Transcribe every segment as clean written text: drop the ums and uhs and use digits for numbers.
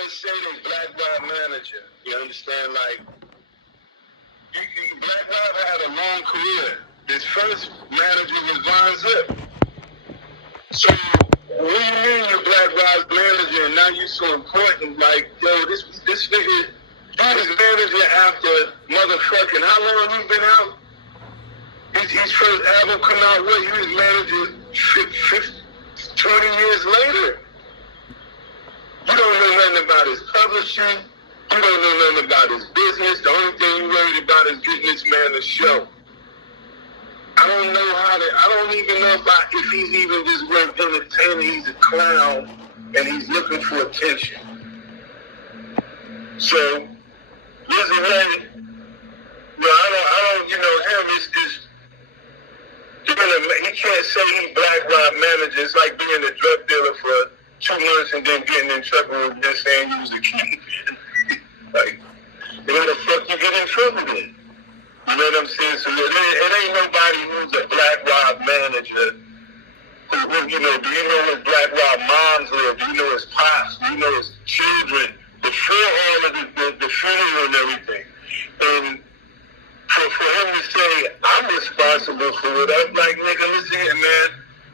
can't say they Black Rob manager. You understand? Like, Black Rob had a long career. His first manager was Von Zip. So, what do you mean you're Black Rob's manager and now you're so important? Like, yo, this nigga, he was manager after motherfucking, how long he been out? His first album come out, what? He was manager 20 years later. You don't know nothing about his publishing. You don't know nothing about his business. The only thing you worried about is getting this man a show. I don't know I don't even know if he's even just worth entertaining. He's a clown and he's looking for attention. So, Lizzie Ray, I don't, him is he can't say he Black Rob manager. It's like being a drug dealer for 2 months and then getting in trouble with just saying you was a key. Like, what the fuck you get in trouble with? You know what I'm saying? So it ain't nobody who's a Black Rob manager. Do you know his Black Rob moms live? Do you know his pops? Do you know his children? Before all of the funeral and everything. And for him to say, I'm responsible for it, I'm like, nigga, listen here, man.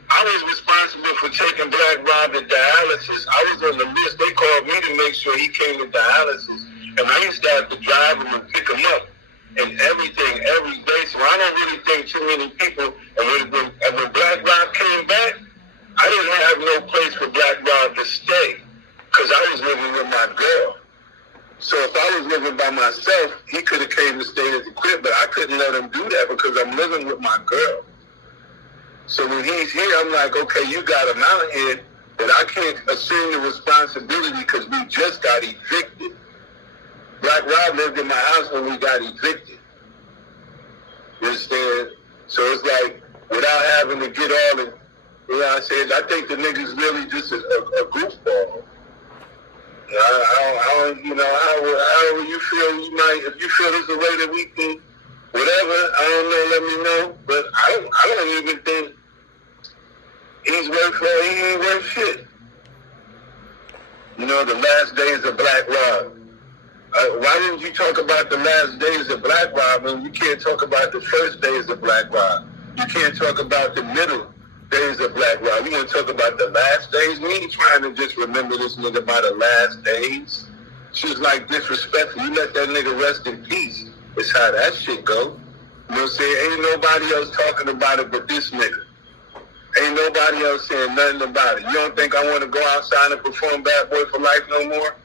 I was responsible for taking Black Rob to dialysis. I was on the list. They called me to make sure he came to dialysis. And I used to have to drive him and pick him up and everything every day. So I don't really think too many people. And when Black Rob came back, I didn't have no place for Black Rob to stay because I was living with my girl. So if I was living by myself, he could have came to stay at the crib, but I couldn't let him do that because I'm living with my girl. So when he's here, I'm like, okay, you got him out here, but I can't assume the responsibility because we just got evicted. Black Rob lived in my house when we got evicted. You understand? So it's like, without having to get all in, you know what I'm saying? I think the nigga's really just a goofball. I don't, however you feel, if you feel there's a way that we can, whatever, I don't know, let me know. But I don't even think he ain't worth shit. You know, the last days of Black Rob. Why didn't you talk about the last days of Black Rob when you can't talk about the first days of Black Rob? You can't talk about the middle days of Black Rob. You want to talk about the last days? We ain't trying to just remember this nigga by the last days. She's like disrespectful. You let that nigga rest in peace. It's how that shit go. You know what I'm saying? Ain't nobody else talking about it but this nigga. Ain't nobody else saying nothing about it. You don't think I want to go outside and perform Bad Boy for Life no more?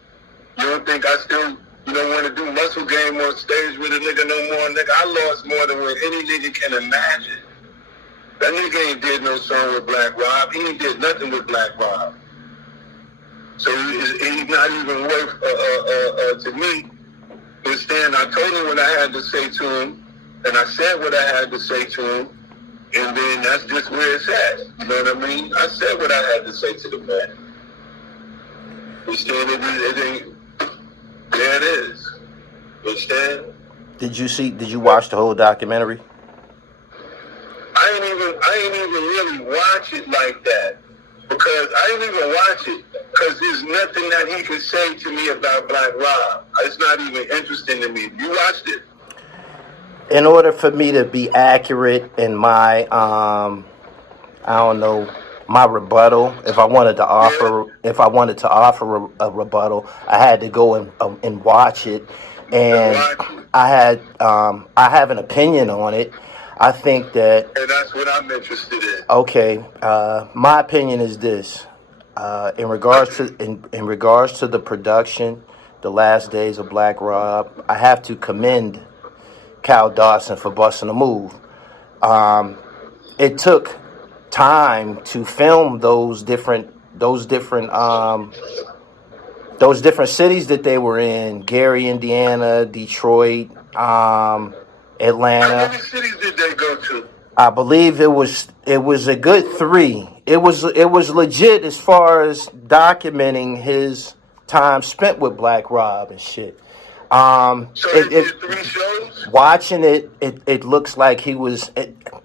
You don't think I still, want to do muscle game on stage with a nigga no more? Nigga, I lost more than what any nigga can imagine. That nigga ain't did no song with Black Rob. He ain't did nothing with Black Rob. So he's not even worth, to me, understand, I told him what I had to say to him, and I said what I had to say to him, and then that's just where it's at. You know what I mean? I said what I had to say to the man. Understand? It ain't, there it is. Understand? Did you watch the whole documentary? I ain't even really watch it like that. Because I didn't even watch it because there's nothing that he can say to me about Black Rob. It's not even interesting to me. You watched it? In order for me to be accurate in my, my rebuttal, if I wanted to offer a rebuttal, I had to go and watch it, and I have an opinion on it. I think that, and that's what I'm interested in. Okay, my opinion is this: in regards to the production, the last days of Black Rob, I have to commend Cal Dawson for busting a move. It took time to film those different cities that they were in: Gary, Indiana, Detroit, Atlanta. How many cities did they go to? I believe it was a good 3. It was legit as far as documenting his time spent with Black Rob and shit. So he did 3 shows? Watching it looks like he was,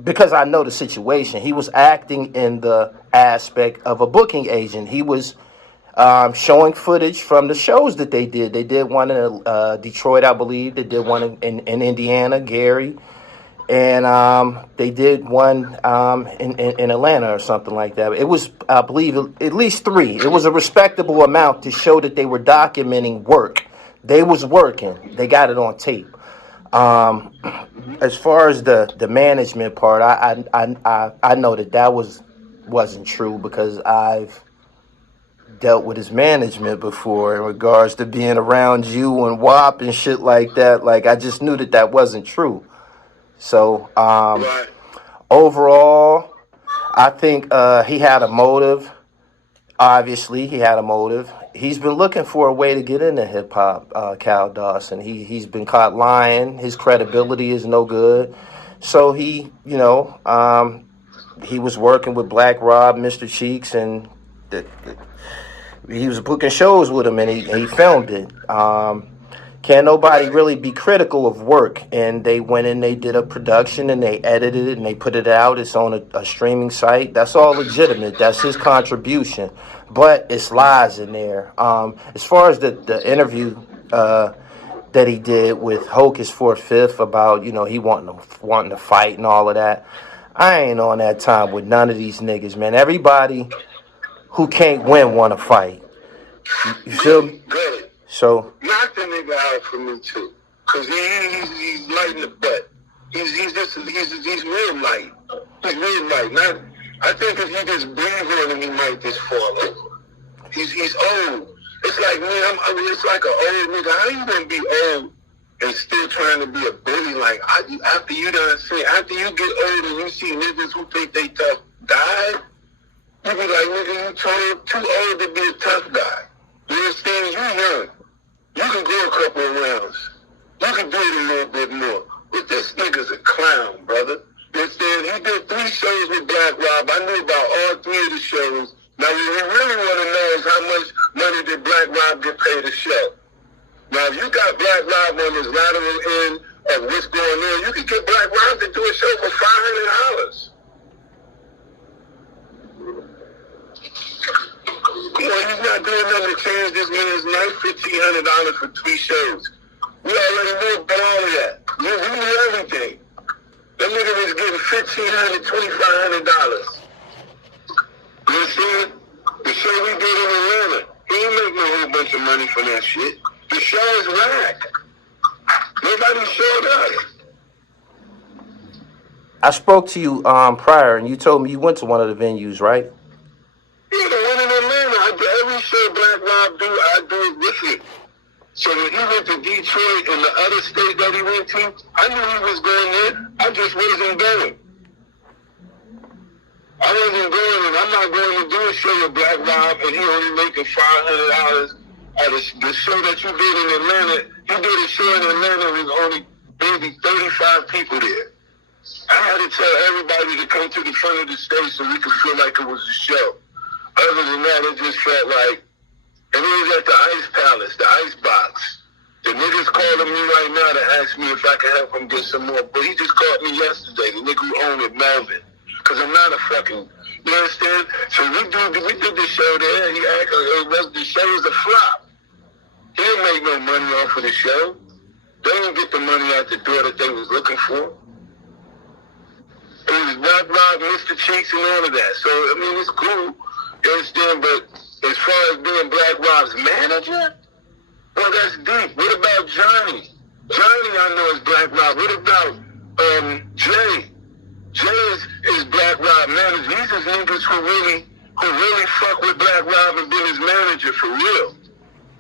because I know the situation, he was acting in the aspect of a booking agent. He was showing footage from the shows that they did. They did one in Detroit, I believe. They did one in Indiana, Gary. And they did one in Atlanta or something like that. It was, I believe, at least 3. It was a respectable amount to show that they were documenting work. They was working. They got it on tape. As far as the management part, I know that wasn't true because I've dealt with his management before in regards to being around you and WAP and shit like that. Like, I just knew that wasn't true. So Right. overall, I think he had a motive. Obviously, he had a motive. He's been looking for a way to get into hip hop, Cal Dawson. He's been caught lying. His credibility is no good. So he was working with Black Rob, Mr. Cheeks, and he was booking shows with him, and he filmed it. Can't nobody really be critical of work. And they went in, they did a production, and they edited it, and they put it out. It's on a streaming site. That's all legitimate. That's his contribution. But it's lies in there. As far as the interview that he did with Hocus for Fifth about, he wanting to fight and all of that, I ain't on that time with none of these niggas, man. Everybody who can't win want to fight. You feel me? Good. So knock the nigga out for me too, cause he's light in the butt. He's real light. He's real light. Not. I think if you just breathe on him, he might just fall over. He's old. It's like me. It's like an old nigga. How you gonna be old and still trying to be a bully? Like after you done say, after you get old and you see niggas who think they tough die, you be like, nigga, you too old to be a tough guy. You understand? You young. You can go a couple of rounds. You can do it a little bit more. But this nigga's a clown, brother. You understand? He did 3 shows with Black Rob. I knew about all 3 of the shows. Now, what we really want to know is how much money did Black Rob get paid a show. Now, if you got Black Rob on his lateral end of what's going on, you can get Black Rob to do a show for $500. He's not doing nothing to change this man's life. $1,500 for 3 shows. We already knew about all of that. We knew everything. That nigga was getting $1,500, $2,500. You understand? The show we did in Atlanta, he ain't making a whole bunch of money from that shit. The show is whack. Nobody showed up. I spoke to you prior, and you told me you went to one of the venues, right? Yeah, the one in Atlanta. Every show Black Rob do, I do it with him. So when he went to Detroit and the other state that he went to, I knew he was going there. I just wasn't going. I wasn't going, and I'm not going to do a show with Black Rob, and he only making $500 at the show that you did in Atlanta. You did a show in Atlanta with only maybe 35 people there. I had to tell everybody to come to the front of the stage so we could feel like it was a show. Other than that, it just felt like, and it was at the Ice Palace, the Ice Box. The nigga's calling me right now to ask me if I can help him get some more. But he just called me yesterday, the nigga who owned it, Melvin. Because I'm not a fucking, you understand? So we did the show there, and he asked, the show was a flop. He didn't make no money off of the show. They didn't get the money out the door that they was looking for. It was Black Rob, Mr. Cheeks, and all of that. So, I mean, it's cool. You understand? But as far as being Black Rob's manager, well, that's deep. What about Johnny? Johnny, I know, is Black Rob. What about Jay? Jay is Black Rob manager. These is niggas who really fuck with Black Rob and been his manager for real.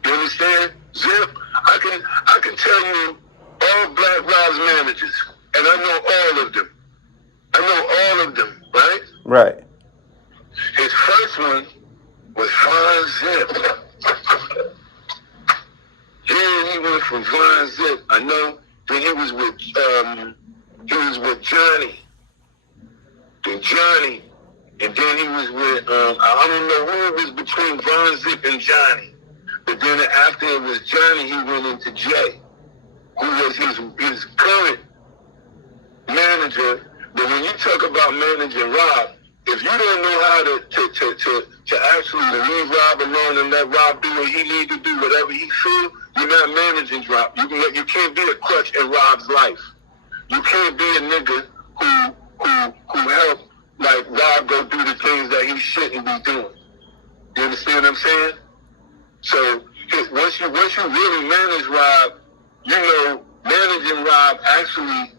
You understand? Zip, I can tell you all Black Rob's managers, and I know all of them. I know all of them, right? Right. His first one was Von Zip. Yeah, he went from Von Zip. I know. Then he was with Johnny. Then Johnny. And then he was with I don't know who it was between Von Zip and Johnny. But then after it was Johnny, he went into Jay, who was his current manager. But when you talk about managing Rob, if you don't know how to actually leave Rob alone and let Rob do what he need to do, whatever he feel, you're not managing Rob. You can't be a crutch in Rob's life. You can't be a nigga who help like Rob go do the things that he shouldn't be doing. You understand what I'm saying? So once you really manage Rob, you know managing Rob actually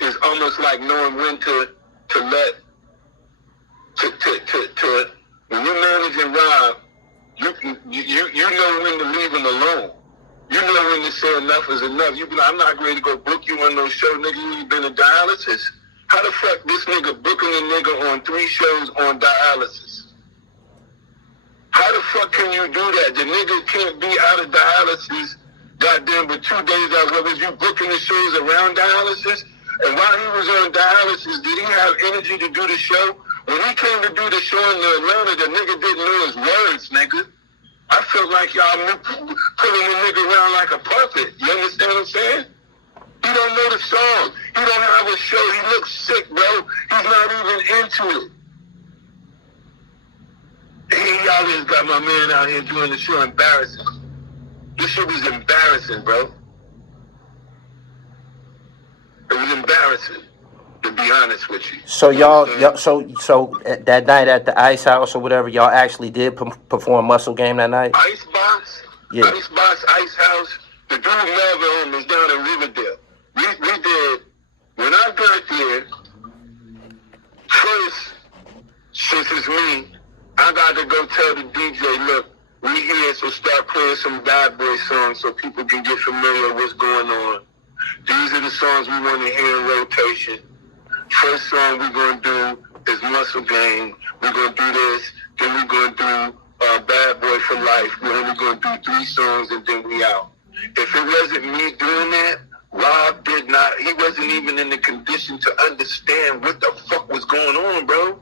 is almost like knowing when to let when you're managing Rob, you know when to leave him alone. You know when to say enough is enough. You be like, I'm not ready to go book you on no show, nigga. You ain't been in dialysis. How the fuck this nigga booking a nigga on 3 shows on dialysis? How the fuck can you do that? The nigga can't be out of dialysis, goddamn, but 2 days out. What was you booking the shows around dialysis? And while he was on dialysis, did he have energy to do the show? When he came to do the show in Atlanta, the nigga didn't know his words, nigga. I felt like y'all pulling the nigga around like a puppet. You understand what I'm saying? He don't know the song. He don't have a show. He looks sick, bro. He's not even into it. Y'all just got my man out here doing the show embarrassing. This shit was embarrassing, bro. It was embarrassing, to be honest with you. So so that night at the Ice House or whatever, y'all actually did perform Muscle Game that night? Icebox? Yeah. Icebox, Ice House. The dude Melvin is down in Riverdale. We did, when I got there, first, since it's me, I got to go tell the DJ, look, we here, so start playing some Bad Boy songs so people can get familiar with what's going on. These are the songs we want to hear in rotation. First song we're going to do is Muscle Game. We're going to do this. Then we're going to do Bad Boy for Life. We're only going to do 3 songs and then we out. If it wasn't me doing that, Rob he wasn't even in the condition to understand what the fuck was going on, bro.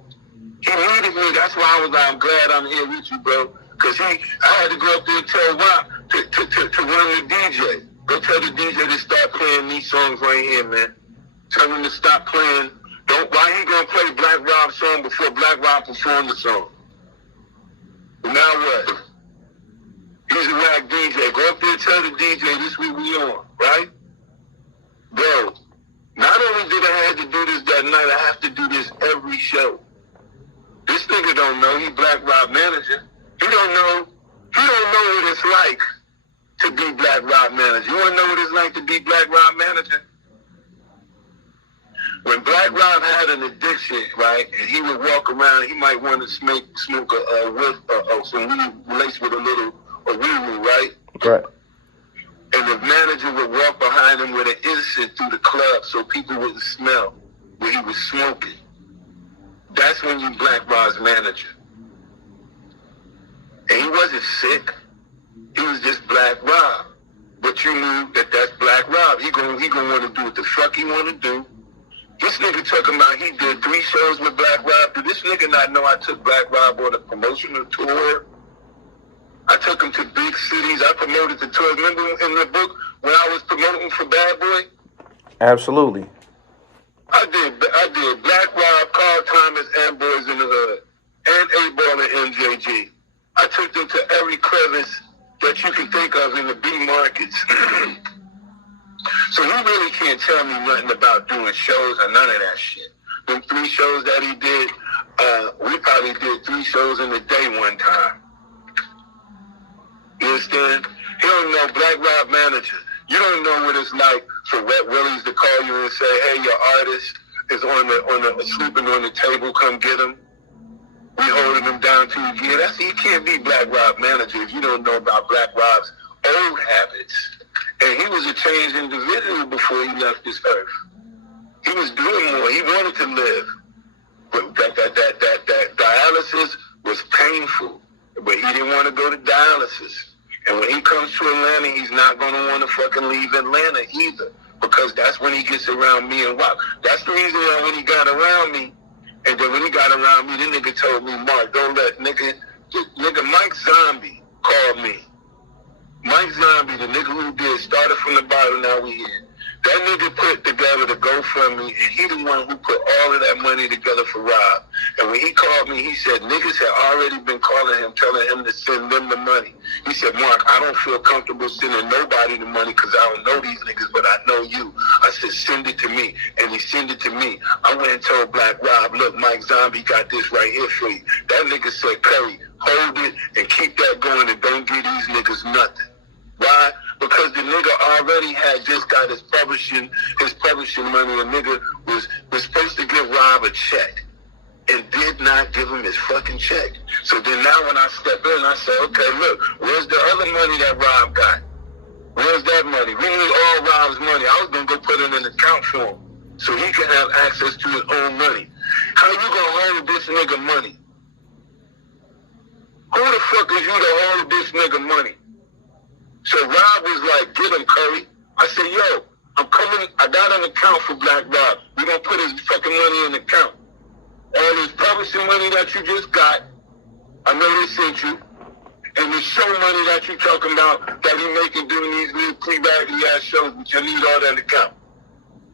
He needed me. That's why I was like, I'm glad I'm here with you, bro. Because I had to go up there and tell Rob to run the DJ. Go tell the DJ to start playing these songs right here, man. Tell him to stop playing. Why he gonna play Black Rob's song before Black Rob performed the song? But now what? He's a rap DJ. Go up there and tell the DJ this week we on, right? Bro, not only did I have to do this that night, I have to do this every show. This nigga don't know he Black Rob manager. He don't know what it's like to be Black Rob manager. You wanna know what it's like to be Black Rob manager? When Black Rob had an addiction, right, and he would walk around, he might want to smoke a whiff some weed laced with a little wee-woo, right? Right. And the manager would walk behind him with an incense through the club so people wouldn't smell what he was smoking. That's when you Black Rob's manager. And he wasn't sick. He was just Black Rob. But you knew that that's Black Rob. He gonna want to do what the fuck he want to do. This nigga talking about he did 3 shows with Black Rob. Did this nigga not know I took Black Rob on a promotional tour? I took him to big cities. I promoted the tours. Remember in the book when I was promoting for Bad Boy? Absolutely. I did Black Rob, Carl Thomas, and Boys in the Hood, and A-Ball and MJG. I took them to every crevice that you can think of in the B markets. So he really can't tell me nothing about doing shows or none of that shit. Them 3 shows that he did, we probably did 3 shows in a day one time. You understand? He don't know Black Rob manager. You don't know what it's like for Wet Willies to call you and say, hey, your artist is sleeping on the table, come get him. We holding him down 2 years. You can't be Black Rob manager if you don't know about Black Rob's old habits. And he was a changed individual before he left this earth. He was doing more. He wanted to live. But that dialysis was painful. But he didn't want to go to dialysis. And when he comes to Atlanta, he's not going to want to fucking leave Atlanta either. Because that's when he gets around me and Wop. That's the reason why when he got around me, and then when he got around me, the nigga told me, Mark, don't let nigga Mike Zombie called me. Mike Zombie, the nigga who did, started from the bottom, now we here. That nigga put together the GoFundMe, and he the one who put all of that money together for Rob. And when he called me, he said niggas had already been calling him, telling him to send them the money. He said, Mark, I don't feel comfortable sending nobody the money because I don't know these niggas, but I know you. I said, send it to me. And he sent it to me. I went and told Black Rob, look, Mike Zombie got this right here for you. That nigga said, Curry, hold it and keep that going and don't give these niggas nothing. Why? Because the nigga already had just got his publishing money. The nigga was supposed to give Rob a check and did not give him his fucking check. So then now when I step in, I say, okay, look, where's the other money that Rob got? Where's that money? We need all Rob's money. I was going to go put it in an account for him so he can have access to his own money. How you going to hold this nigga money? Who the fuck is you to hold this nigga money? So Rob was like, get him, Curry. I said, yo, I'm coming. I got an account for Black Rob. We're going to put his fucking money in the account. All this publishing money that you just got, I know they sent you. And the show money that you talking about that he making doing these new pre-baggy ass shows, which I need all that account.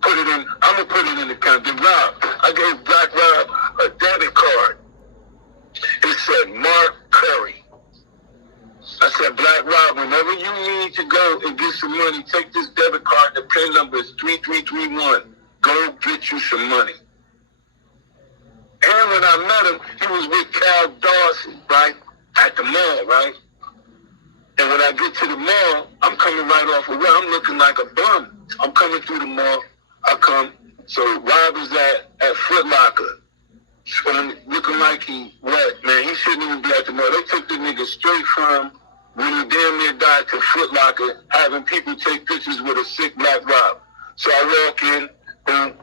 Put it in. I'm going to put it in the account. Then Rob, I gave Black Rob a debit card. It said Mark Curry. I said, Black Rob, whenever you need to go and get some money, take this debit card. The PIN number is 3331. Go get you some money. And when I met him, he was with Cal Dawson, right? At the mall, right? And when I get to the mall, I'm coming right off of where I'm looking like a bum. I'm coming through the mall. I come. So Rob is at Foot Locker. So I'm looking like he what, man? He shouldn't even be at the mall. They took the nigga straight from when he damn near died to Foot Locker, having people take pictures with a sick Black Rob. So I walk in, boom.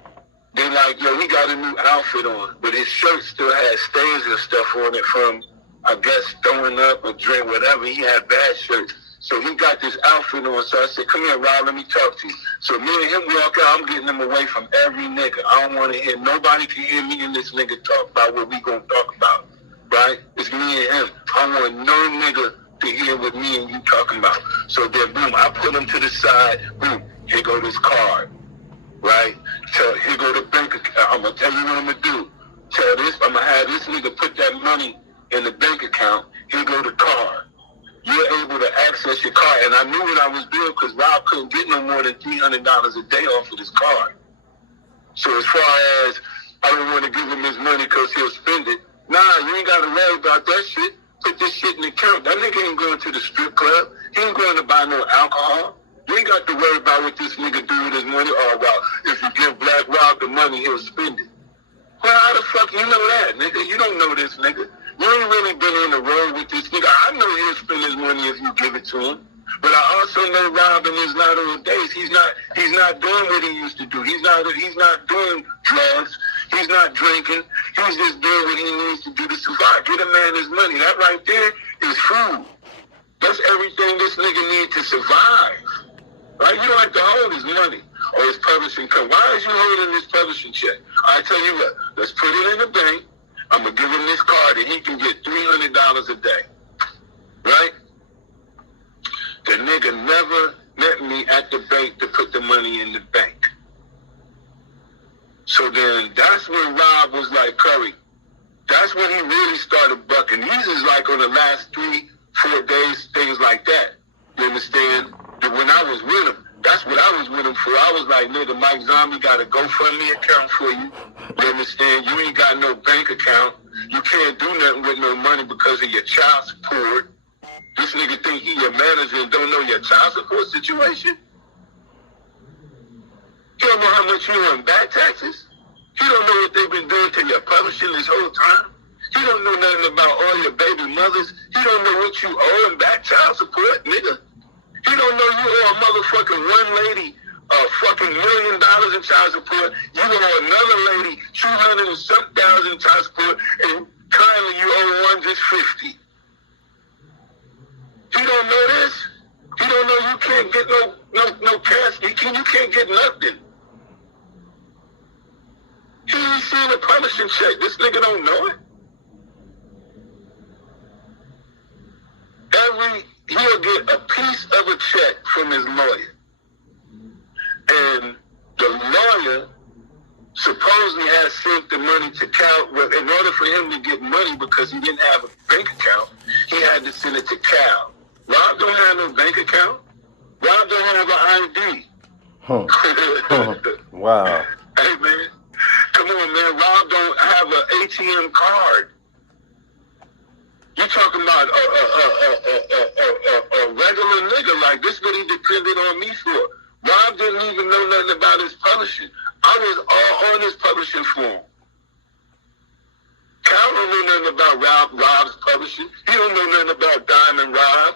They like, yo, he got a new outfit on, but his shirt still had stains and stuff on it from, I guess, throwing up or drink, whatever. He had bad shirts. So he got this outfit on. So I said, come here, Rob, let me talk to you. So me and him walk out. I'm getting him away from every nigga. I don't want to hear, nobody can hear me and this nigga talk about what we going to talk about, right? It's me and him. I want no nigga to hear what me and you talking about. So then, boom, I put him to the side. Boom, here go this card, right? So here go the bank account. I'm going to tell you what I'm going to do. Tell this, I'm going to have this nigga put that money in the bank account. Here go the card. You're able to access your card. And I knew what I was doing because Rob couldn't get no more than $300 a day off of this card. So as far as I don't want to give him his money because he'll spend it, nah, you ain't got to worry about that shit. Put this shit in the account. That nigga ain't going to the strip club. He ain't going to buy no alcohol. You ain't got to worry about what this nigga do with his money. Oh, well, if you give Black Rob the money, he'll spend it. Well, how the fuck you know that, nigga? You don't know this nigga. You ain't really been on the road with this nigga. I know he'll spend his money if you give it to him. But I also know Rob in his latter days, he's not doing what he used to do. He's not doing drugs. He's not drinking. He's just doing what he needs to do to survive. Get a man his money. That right there is food. That's everything this nigga needs to survive. Right? You don't have to hold his money or his publishing company. Why is you holding this publishing check? I tell you what, let's put it in the bank. I'm going to give him this card and he can get $300 a day. Right? The nigga never met me at the bank to put the money in the bank. So then that's when Rob was like, Curry, that's when he really started bucking. These is like on the last 3-4 days, things like that. You understand? When I was with him, that's what I was with him for. I was like, nigga, Mike Zombie got a GoFundMe account for you. You understand? You ain't got no bank account. You can't do nothing with no money because of your child support. This nigga think he your manager and don't know your child support situation? He don't know how much you owe in back taxes? He don't know what they've been doing to your publishing this whole time? He don't know nothing about all your baby mothers? He don't know what you owe in back child support, nigga? He don't know you owe a motherfucking one lady fucking $1 million in child support. You owe another lady 200 and some thousand in child support, and currently you owe one just 50. He don't know this. He don't know you can't get no cash. You can't get nothing. He ain't seen a publishing check. This nigga don't know it. He'll get a piece of a check from his lawyer. And the lawyer supposedly had sent the money to Cal. Well, in order for him to get money, because he didn't have a bank account, he had to send it to Cal. Rob don't have no bank account. Rob don't have an ID. Wow. Hey, man. Come on, man. Rob don't have an ATM card. You talking about a regular nigga like this? What he depended on me for? Rob didn't even know nothing about his publishing. I was all on his publishing for him. Cal don't know nothing about Rob's publishing. He don't know nothing about Diamond Rob.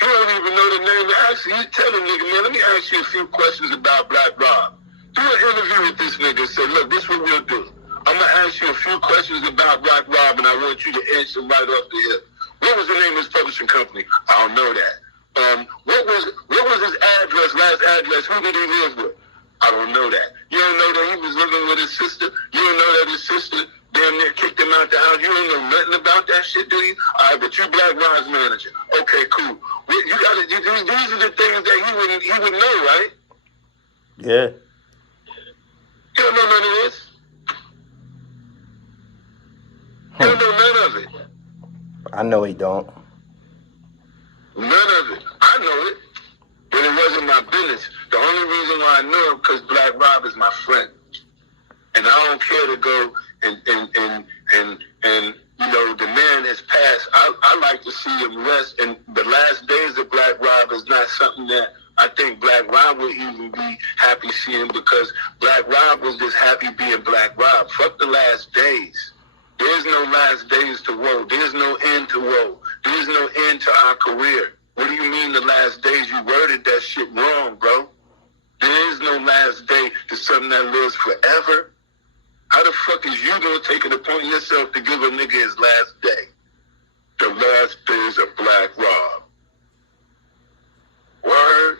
He don't even know the name. Actually, you tell him, nigga, man, let me ask you a few questions about Black Rob. Do an interview with this nigga and say, look, this is what we'll do. I'm going to ask you a few questions about Black Rob, and I want you to answer right off the hip. What was the name of his publishing company? I don't know that. What was his address, last address? Who did he live with? I don't know that. You don't know that he was living with his sister? You don't know that his sister damn near kicked him out the house? You don't know nothing about that shit, do you? All right, but you Black Rob's manager. Okay, cool. You gotta, these are the things that he would know, right? Yeah. You don't know none of this. You don't know none of it. I know he don't. None of it. I know it, but it wasn't my business. The only reason why I know it because Black Rob is my friend, and I don't care to go and you know, the man has passed. I like to see him rest, and the last days of Black Rob is not something that I think Black Rob would even be happy seeing, because Black Rob was just happy being Black Rob. Fuck the last days. There's no last days to woe. There's no end to woe. There's no end to our career. What do you mean the last days? You worded that shit wrong, bro. There is no last day to something that lives forever. How the fuck is you gonna take it upon yourself to give a nigga his last day? The last days of Black Rob. Word?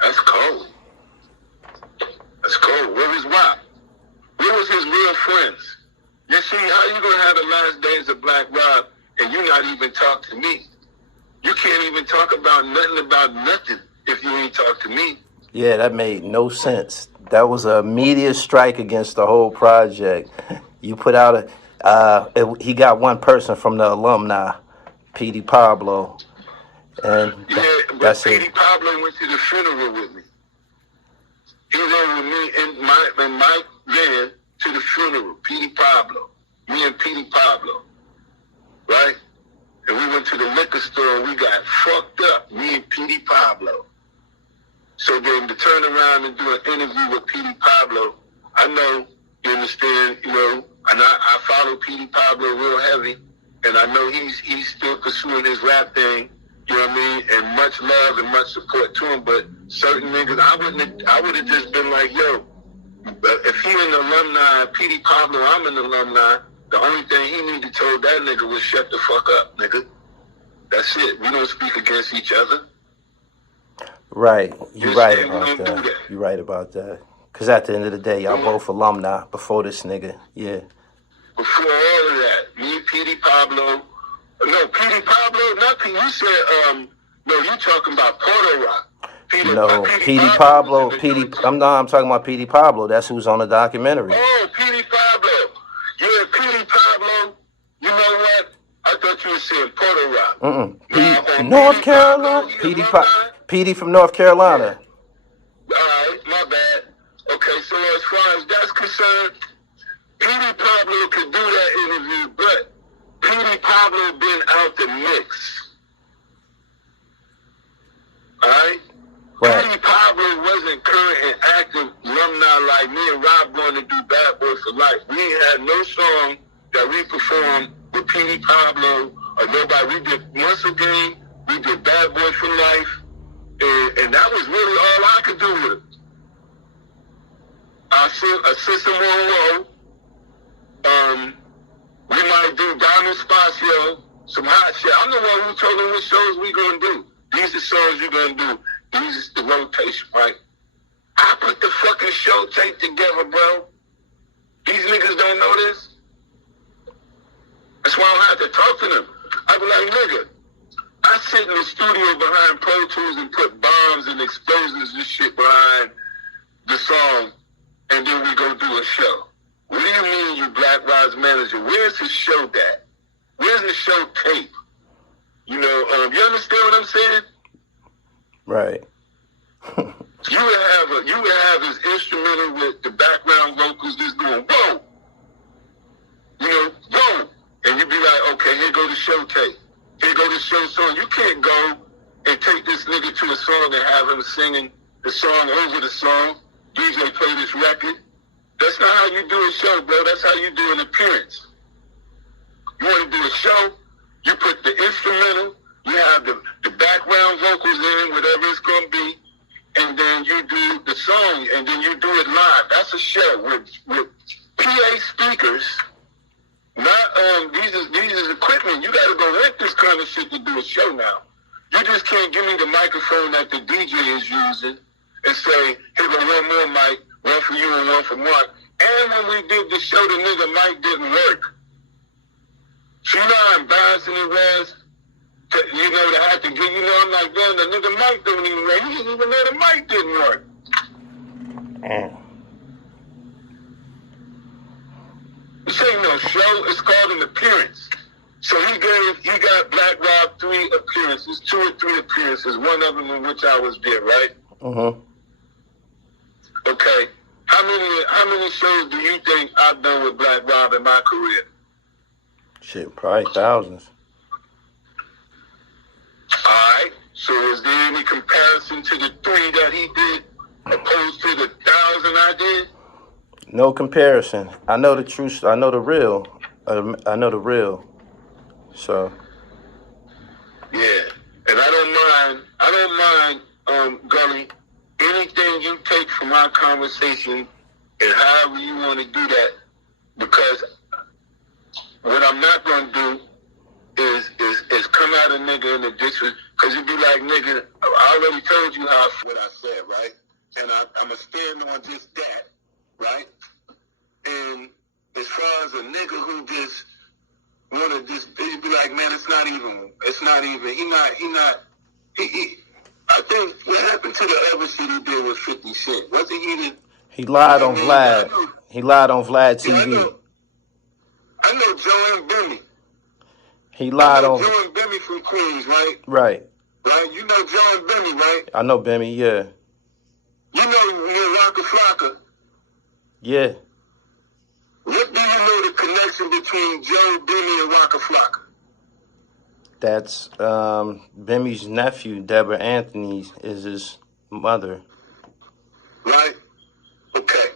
That's cold. That's cold. Where was Rob? Where was his real friends? You see, how you gonna have the last days of Black Rob and you not even talk to me? You can't even talk about nothing if you ain't talk to me. Yeah, that made no sense. That was a media strike against the whole project. You put out he got one person from the alumni, Petey Pablo, and but Petey Pablo went to the funeral with me. He went with me in my van to the funeral. Petey Pablo, me and Petey Pablo, right? And we went to the liquor store and we got fucked up, me and Petey Pablo. So then to turn around and do an interview with Petey Pablo, I know, you understand, you know, and I follow Petey Pablo real heavy, and I know he's still pursuing his rap thing, you know what I mean, and much love and much support to him, but certain niggas, I would have just been like, yo, if he an alumni, Petey Pablo, I'm an alumni, the only thing he need to tell that nigga was shut the fuck up, nigga. That's it. We don't speak against each other. Right. You're right about that. You're right about that. Because at the end of the day, y'all both alumni before this nigga. Yeah. Before all of that, me, Petey Pablo. No, Petey Pablo, not Petey. You said, no, you talking about Porto Rock. Petey Pablo. I'm talking about Petey Pablo. That's who's on the documentary. Oh, Petey Pablo. Yeah, Petey Pablo. You know what? I thought you were saying Porto Rock. North Carolina. Petey from North Carolina. Yeah. All right, my bad. Okay, so as far as that's concerned, Petey Pablo could do that interview, but Petey Pablo been out the mix. All right? Petey Pablo wasn't current and active alumni like me and Rob going to do Bad Boy for Life. We ain't had no song that we performed with Petey Pablo or nobody. We did Muscle Game, we did Bad Boy for Life, and that was really all I could do with it. I sent some more. We might do Diamond Spacio, some hot shit. I'm the one who told them what shows we gonna do. These are songs you gonna do. These is the rotation, right? I put the fucking show tape together, bro. These niggas don't know this. That's why I don't have to talk to them. I be like, nigga, I sit in the studio behind Pro Tools and put bombs and explosions and shit behind the song, and then we go do a show. What do you mean, you Black Rob's manager? Where's the show at? Where's the show tape? You know, you understand what I'm saying? Right. You would have his instrumental with the background vocals just going, whoa! You know, whoa! And you'd be like, okay, here go the show tape. Here go the show song. You can't go and take this nigga to a song and have him singing the song over the song. DJ play this record. That's not how you do a show, bro. That's how you do an appearance. You want to do a show, you put the instrumental, you have the background vocals in, whatever it's going to be, and then you do the song, and then you do it live. That's a show with PA speakers. Not these is equipment. You got to go rent this kind of shit to do a show now. You just can't give me the microphone that the DJ is using and say, here go one more mic, one for you and one for Mark. And when we did the show, the nigga mic didn't work. So you know how embarrassing it was to, you know, to have to get, you know, I'm like, damn, the nigga mic don't even work. He didn't even know the mic didn't work. This ain't no show, it's called an appearance. So he got Black Rob 3 appearances, 2 or 3 appearances, one of them in which I was there, right? Mm-hmm. Okay. How many shows do you think I've done with Black Rob in my career? Shit, probably thousands. All right. So is there any comparison to the 3 that he did opposed to the 1,000 I did? No comparison. I know the truth. I know the real. I know the real. So. Yeah, and I don't mind, Gully, anything you take from our conversation and however you want to do that, because what I'm not going to do is come at a nigga in the district, because you'd be like, nigga, I already told you what I said, right? And I'm going to stand on just that, right? And as far as a nigga who just want to just, he'd be like, man, it's not even, I think what happened to the other shit he did was 50 Cent. Wasn't he He lied on Vlad. He lied on Vlad TV. Yeah, I know Joe and Bimmy. He lied on Joe and Bimmy from Queens, right? Right. Right? You know Joe and Bimmy, right? I know Bimmy, yeah. You know Waka Flocka. Yeah. What do you know the connection between Joe, Bimmy, and Waka Flocka? That's Bimmy's nephew, Deborah Anthony, is his mother. Right? Okay.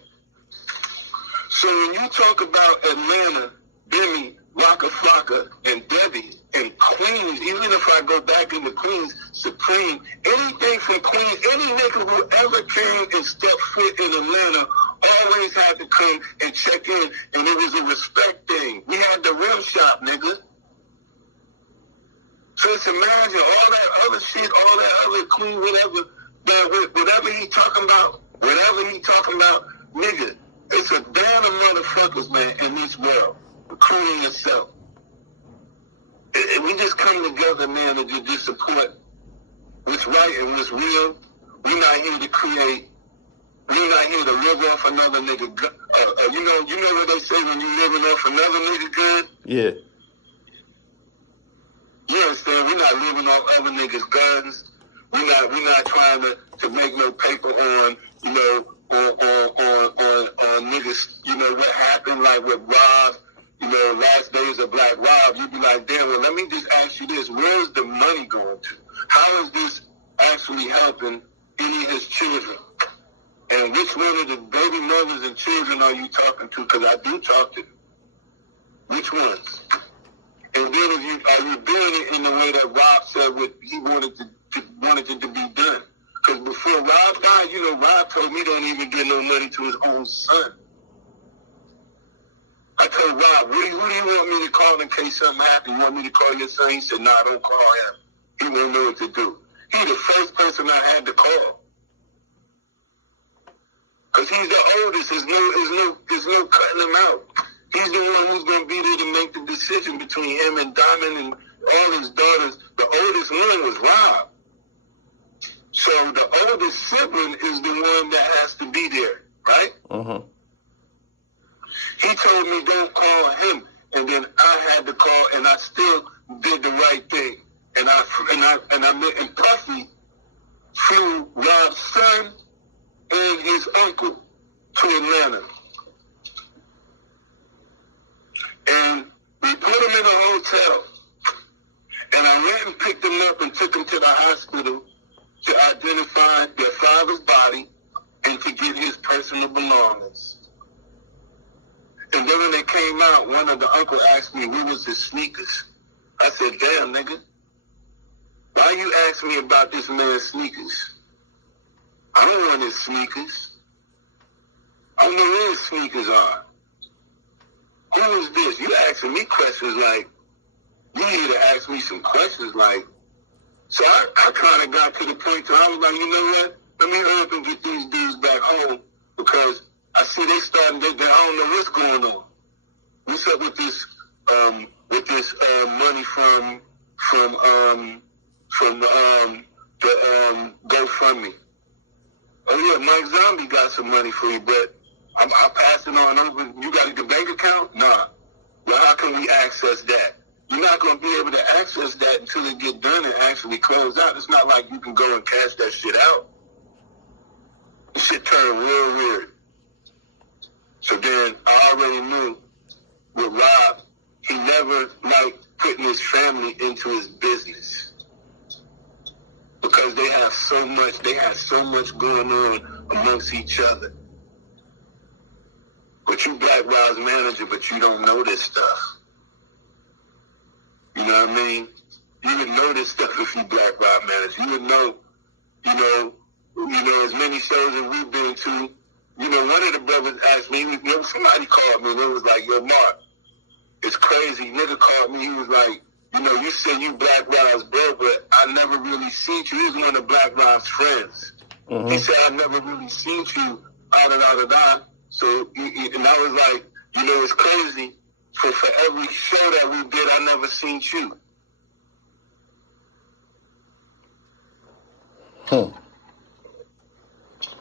So when you talk about Atlanta, Bimmy, Waka Flocka, and Debbie, and Queens, even if I go back into Queens, Supreme, anything from Queens, any nigga who ever came and stepped foot in Atlanta always had to come and check in, and it was a respect thing. We had the rim shop, nigga. So just imagine all that other shit, all that other Queen, whatever he talking about, nigga, it's a band of motherfuckers, man, in this world, including yourself. And we just come together, man, to just support what's right and what's real. We're not here to create. We're not here to live off another nigga. You know what they say when you living off another nigga good? Yeah. You understand? We're not living off other niggas' guns. We're not trying to make no paper on, on niggas, what happened, like with Rob, last days of Black Rob. You'd be like, damn, well, let me just ask you this. Where's the money going to? How is this actually helping any of his children? And which one of the baby mothers and children are you talking to? Because I do talk to them. Which ones? And then are you doing it in the way that Rob said what he wanted it to be done? Because before Rob died, Rob told me don't even give no money to his own son. I told Rob, who do you want me to call in case something happens? You want me to call your son? He said, nah, don't call him. He won't know what to do. He's the first person I had to call. Because he's the oldest. There's no cutting him out. He's the one who's going to be there to make the decision between him and Diamond and all his daughters. The oldest man was Rob. So the oldest sibling is the one that has to be there, right? Mm-hmm. He told me don't call him, and then I had to call, and I still did the right thing. And Puffy flew Rob's son and his uncle to Atlanta. And we put them in a hotel. And I went and picked them up and took them to the hospital to identify their father's body and to get his personal belongings. And then when they came out, one of the uncle asked me, where was his sneakers? I said, damn, nigga. Why you ask me about this man's sneakers? I don't want his sneakers. I don't know where his sneakers are. Who is this? You asking me questions like, you need to ask me some questions like, so I kind of got to the point where I was like, you know what? Let me hurry up and get these dudes back home because I see they starting, I don't know what's going on. What's up with this money from the GoFundMe? Oh yeah, Mike Zombie got some money for you, but I'm passing on over. You got a bank account? Nah. Well, how can we access that? You're not going to be able to access that until it get done and actually close out. It's not like you can go and cash that shit out. This shit turned real weird. So then I already knew with Rob, he never liked putting his family into his business because they had so much going on amongst each other. But you Black Rob's manager, but you don't know this stuff. You know what I mean? You would know this stuff if you Black Rob manager. You would know, as many shows as we've been to. You know, one of the brothers asked me, somebody called me and it was like, yo, Mark, it's crazy. Nigga called me. He was like, you said you Black Rob's bro, but I never really seen you. He was one of Black Rob's friends. Mm-hmm. He said, I never really seen you, da-da-da-da-da. So, and I was like, it's crazy. For every show that we did, I never seen you. I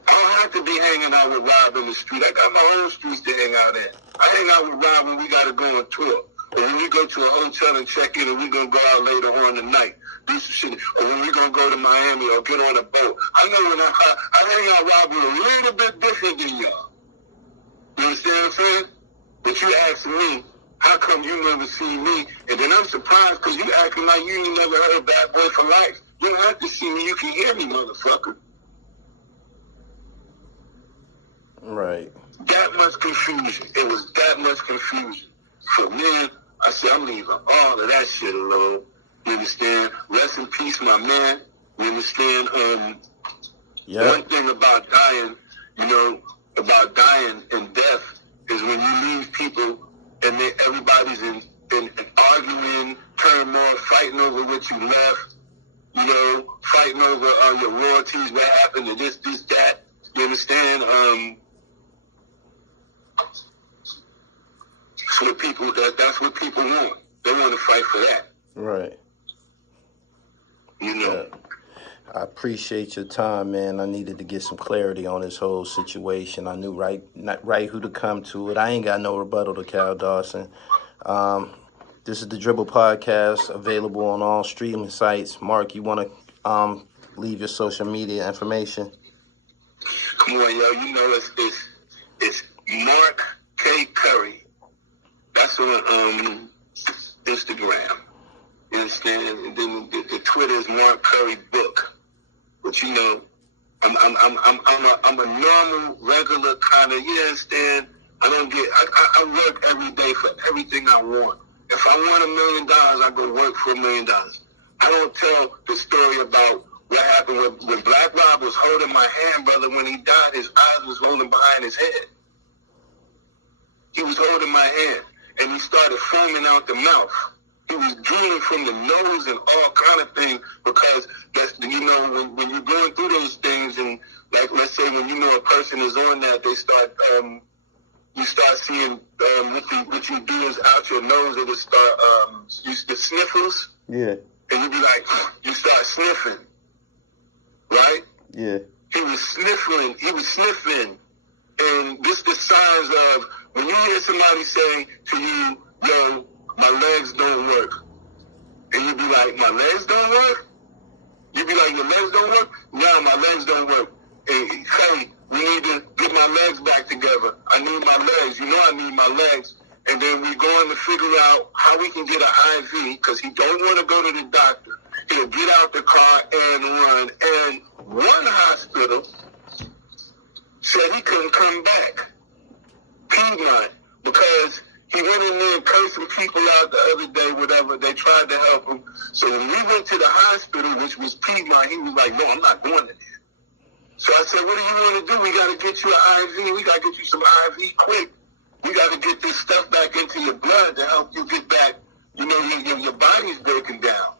don't have to be hanging out with Rob in the street. I got my own streets to hang out in. I hang out with Rob when we got to go on tour. Or when we go to a hotel and check in and we're going to go out later on tonight, do some shit. Or when we're going to go to Miami or get on a boat. I know when I hang out with Rob with a little bit different than y'all. You understand what I'm saying? But you asking me, how come you never seen me? And then I'm surprised because you acting like you ain't never heard Bad Boy for Life. You don't have to see me. You can hear me, motherfucker. Right. That much confusion. It was that much confusion. So then, I said, I'm leaving all of that shit alone. You understand? Rest in peace, my man. You understand? One thing about dying, about dying and death is when you leave people and then everybody's in arguing, turmoil, fighting over what you left, fighting over your royalties, what happened to this, that. You understand? That's what people want. They want to fight for that. Right. I appreciate your time, man. I needed to get some clarity on this whole situation. I knew right who to come to it. I ain't got no rebuttal to Cal Dawson. This is the Dribble Podcast, available on all streaming sites. Mark, you want to leave your social media information? Come on, yo. It's Mark K. Curry. That's on Instagram. You understand? And then the Twitter is Mark Curry Book. But I'm a normal, regular kind of. You understand? I work every day for everything I want. If I want $1 million, I go work for $1 million. I don't tell the story about what happened when Black Rob was holding my hand, brother. When he died, his eyes was rolling behind his head. He was holding my hand, and he started foaming out the mouth. He was drooling from the nose and all kind of things because that's, when you're going through those things and like let's say when a person is on that, they start you start seeing what you do is out your nose, it will start the sniffles. Yeah. and you be like, you start sniffing, right? Yeah. He was sniffing, and this the signs of when you hear somebody say to you, yo, my legs don't work, and you be like, my legs don't work? You be like, your legs don't work? No, my legs don't work. Hey, we need to get my legs back together. I need my legs. You know I need my legs. And then we going to figure out how we can get an IV because he don't want to go to the doctor. He'll get out the car and run. And one hospital said he couldn't come back. Piedmont, because he went in there and cursed some people out the other day, whatever. They tried to help him. So when we went to the hospital, which was Piedmont, he was like, no, I'm not going in there. So I said, what do you want to do? We got to get you an IV. We got to get you some IV quick. We got to get this stuff back into your blood to help you get back. You know, your body's breaking down.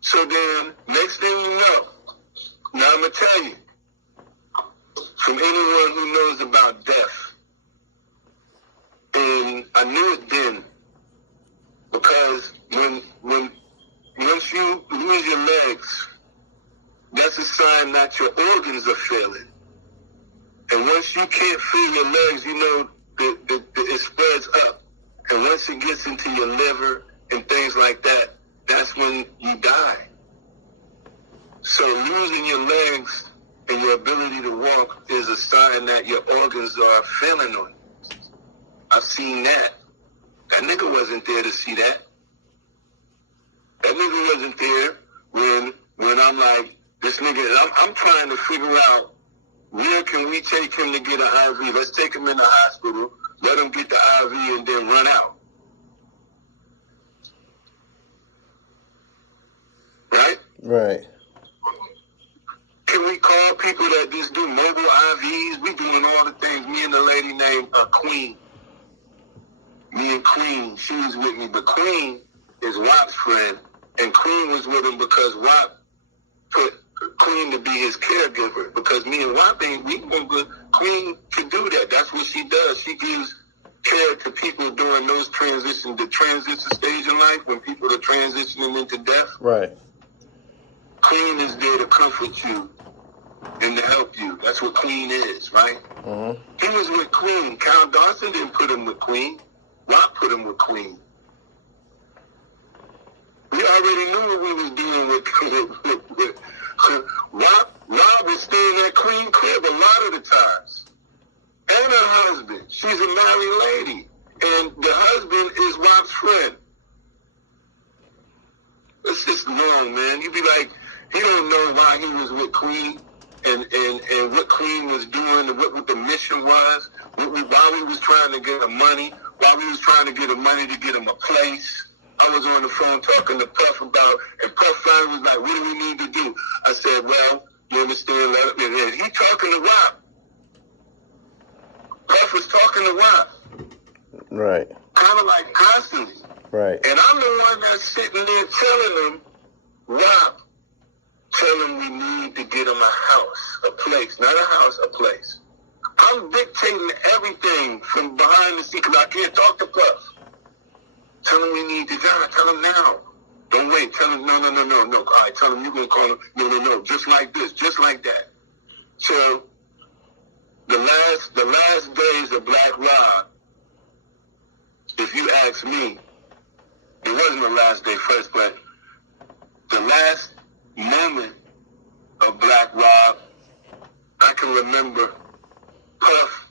So then, next thing you know, now I'm going to tell you, from anyone who knows about death, and I knew it then, because once you lose your legs, that's a sign that your organs are failing. And once you can't feel your legs, you know it spreads up. And once it gets into your liver and things like that, that's when you die. So losing your legs and your ability to walk is a sign that your organs are failing on you. I've seen that. That nigga wasn't there to see that. That nigga wasn't there when I'm like, this nigga, I'm trying to figure out where can we take him to get an IV. Let's take him in the hospital, let him get the IV, and then run out. Right? Right. Can we call people that just do mobile IVs? We doing all the things. Me and the lady named Queen. Me and Queen, she was with me. But Queen is Wap's friend, and Queen was with him because Wap put Queen to be his caregiver. Because me and Wap ain't, Queen can do that. That's what she does. She gives care to people during those the transition stage in life when people are transitioning into death. Right. Queen is there to comfort you and to help you. That's what Queen is, right? Mm-hmm. He was with Queen. Count Dawson didn't put him with Queen. Rob put him with Queen. We already knew what we was doing with Rob was staying at Queen crib a lot of the times. And her husband. She's a married lady. And the husband is Rob's friend. It's just wrong, man. You be like, he don't know why he was with Queen and what Queen was doing and what the mission was, why we was trying to get him money, why we was trying to get him money to get him a place. I was on the phone talking to Puff about, and Puff finally was like, what do we need to do? I said, well, you understand, and he talking to Rob. Puff was talking to Rob. Right. Kind of like constantly. Right. And I'm the one that's sitting there telling him, Rob, tell him we need to get him a house, a place, not a house, a place. I'm dictating everything from behind the scenes because I can't talk to Puff. Tell him we need to go. Tell him now. Don't wait. Tell him, no. All right, tell him you're going to call him. No. Just like this, just like that. So the last days of Black Rob, if you ask me, it wasn't the last day first, but the last moment of Black Rob, I can remember Puff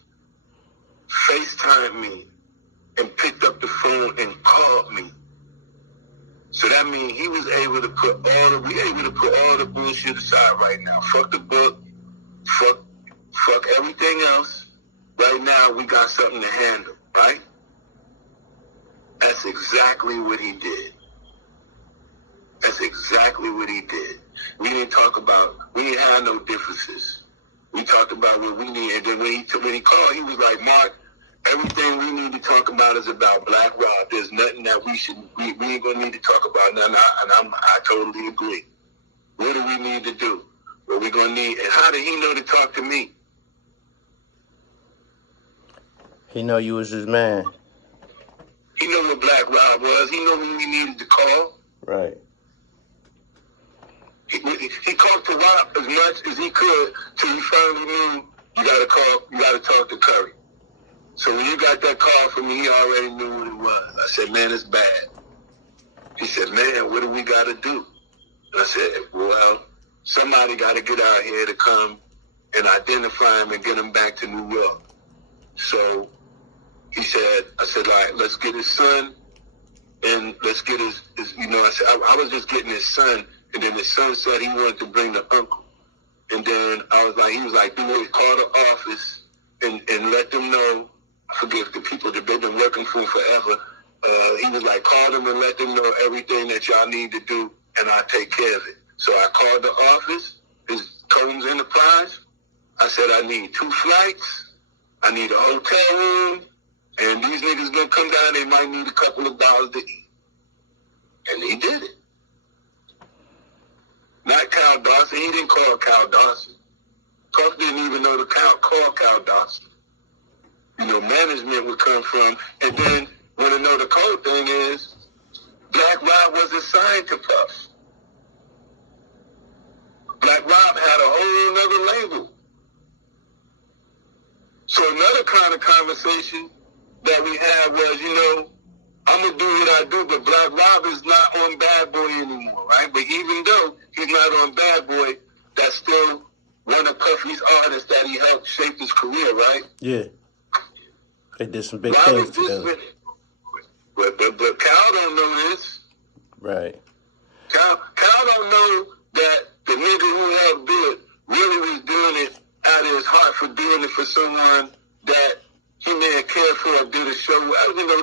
FaceTimed me and picked up the phone and called me. So that means he was able to put all the bullshit aside right now. Fuck the book, fuck everything else. Right now we got something to handle, right? That's exactly what he did. That's exactly what he did. We didn't have no differences. We talked about what we needed. And then when he called, he was like, Mark, everything we need to talk about is about Black Rob. There's nothing that we ain't gonna need to talk about now. And I totally agree. What do we need to do? What we gonna need? And how did he know to talk to me? He know you was his man. He knew what Black Rob was. He knew when we needed to call. Right. he talked to Rob as much as he could till he finally knew you gotta talk to Curry. So when you got that call from me, he already knew what it was. I said, man, it's bad. He said, man, what do we gotta do? And I said, well, somebody gotta get out here to come and identify him and get him back to New York. So I said, all right, let's get his son and let's get his I said, I was just getting his son, and then his son said he wanted to bring the uncle. And then he was like, dude, call the office and let them know, I forget the people that they've been working for forever. He was like, call them and let them know everything that y'all need to do, and I'll take care of it. So I called the office, his Combs Enterprise. I said, I need 2 flights, I need a hotel room, and these niggas gonna come down, they might need a couple of dollars to eat. And he did it. Not Cal Dawson, he didn't call Cal Dawson. Puff didn't even know the call Cal Dawson. Management would come from, and then want to know the cold thing is, Black Rob was assigned to Puff. Black Rob had a whole nother label. So another kind of conversation that we had was, I'm going to do what I do, but Black Rob is not on Bad Boy anymore, right? But even though he's not on Bad Boy, that's still one of Puffy's artists that he helped shape his career, right? Yeah. They did some big things together. But Cal don't know this. Right. Cal don't know that the nigga who helped do it really was doing it out of his heart for doing it for someone that he may have cared for or did a show.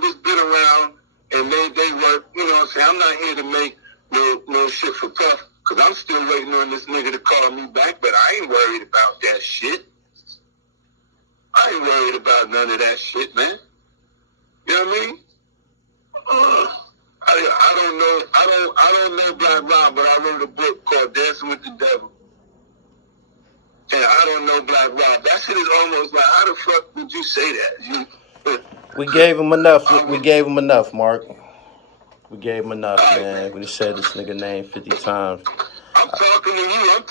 This been around and they work, what I'm saying? I'm not here to make no shit for Puff, because I'm still waiting on this nigga to call me back, but I ain't worried about that shit. I ain't worried about none of that shit, man. You know what I mean? I don't know Black Rob, but I wrote a book called Dancing with the Devil. And I don't know Black Rob. That shit is almost like, how the fuck would you say that? We gave him enough. We gave him enough, Mark. We gave him enough, man. We just said this nigga name 50 times. I'm talking to you.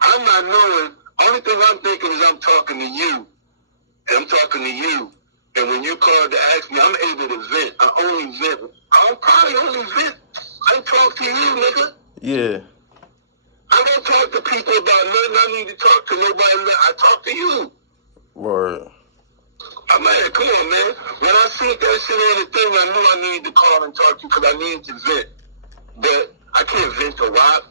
I'm not knowing. Only thing I'm thinking is I'm talking to you. And I'm talking to you. And when you called to ask me, I'm able to vent. I only vent. I'll probably only vent. I talk to you, nigga. Yeah. I don't talk to people about nothing I need to talk to nobody. I talk to you. Word. Man, come on, man. When I see that shit on the thing, I knew I needed to call and talk to you because I needed to vent. But I can't vent to Rob.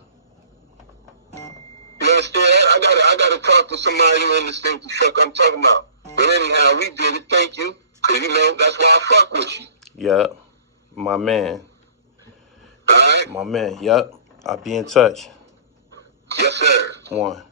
You understand? I gotta talk to somebody who understands the fuck I'm talking about. But anyhow, we did it. Thank you. Because, that's why I fuck with you. Yup. My man. All right? My man. Yup. I'll be in touch. Yes, sir. 1.